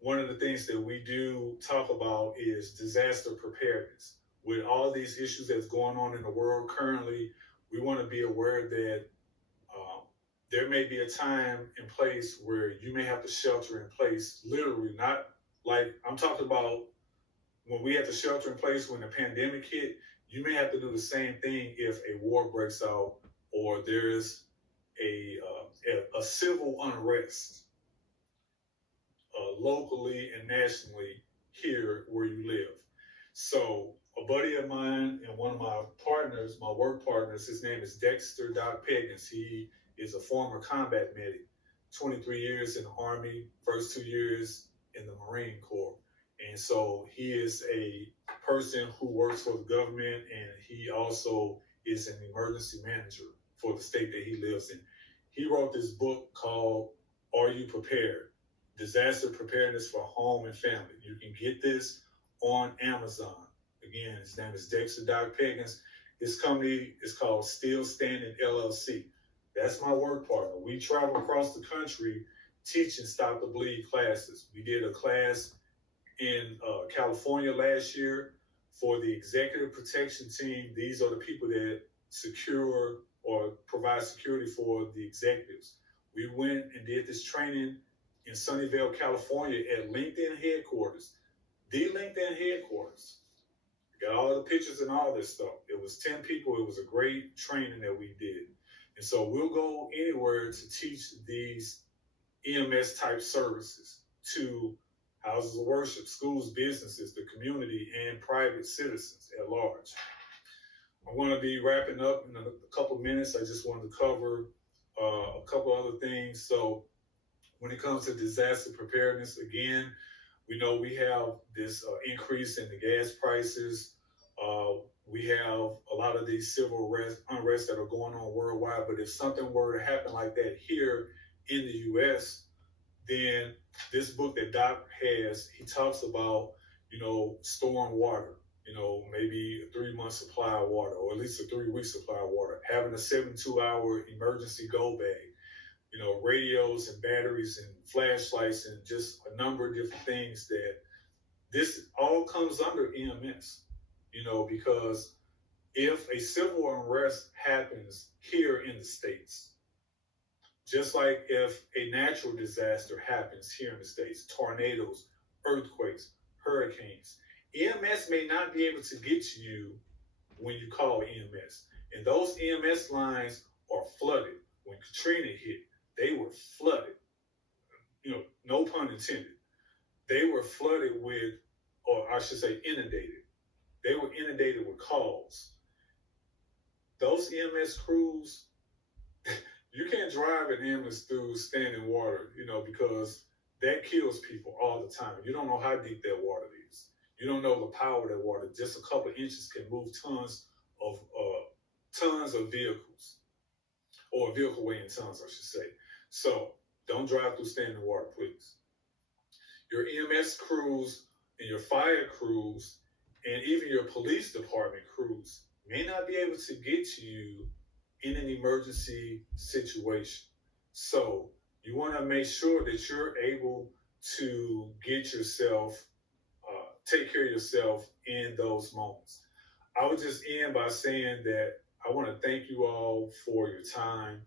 one of the things that we do talk about is disaster preparedness. With all these issues that's going on in the world currently, we want to be aware that um, there may be a time and place where you may have to shelter in place, literally, not like I'm talking about when we had to shelter in place when the pandemic hit. You may have to do the same thing if a war breaks out or there's a civil unrest locally and nationally here where you live. So a buddy of mine and one of my partners, my work partners, his name is Dexter Doc Peggins. He is a former combat medic, 23 years in the Army, first 2 years in the Marine Corps. And so he is a person who works for the government, and he also is an emergency manager for the state that he lives in. He wrote this book called Are You Prepared? Disaster Preparedness for Home and Family. You can get this on Amazon. Again, his name is Dexter Doc Peggins. His company is called Still Standing LLC. That's my work partner. We travel across the country teaching Stop the Bleed classes. We did a class in California last year for the executive protection team. These are the people that secure or provide security for the executives. We went and did this training in Sunnyvale, California at LinkedIn headquarters. The LinkedIn headquarters. We got all the pictures and all this stuff. It was 10 people. It was a great training that we did. And so we'll go anywhere to teach these EMS type services to houses of worship, schools, businesses, the community, and private citizens at large. I'm going to be wrapping up in a couple of minutes. I just wanted to cover a couple other things. So when it comes to disaster preparedness, again, we know we have this increase in the gas prices. We have a lot of these civil unrest that are going on worldwide. But if something were to happen like that here in the U.S., then this book that Doc has, he talks about, storing water, maybe a 3-month supply of water, or at least a 3-week supply of water, having a 72-hour emergency go bag, radios and batteries and flashlights and just a number of different things that this all comes under EMS, because if a civil unrest happens here in the States, just like if a natural disaster happens here in the States, tornadoes, earthquakes, hurricanes, EMS may not be able to get to you when you call EMS. And those EMS lines are flooded. When Katrina hit, they were flooded. No pun intended. They were flooded with, or I should say inundated. They were inundated with calls. Those EMS crews, you can't drive an ambulance through standing water, because that kills people all the time. You don't know how deep that water is. You don't know the power of that water. Just a couple of inches can move tons of vehicles, or a vehicle weighing tons, I should say. So don't drive through standing water, please. Your EMS crews and your fire crews and even your police department crews may not be able to get to you in an emergency situation. So you want to make sure that you're able to get yourself, take care of yourself in those moments. I would just end by saying that I want to thank you all for your time.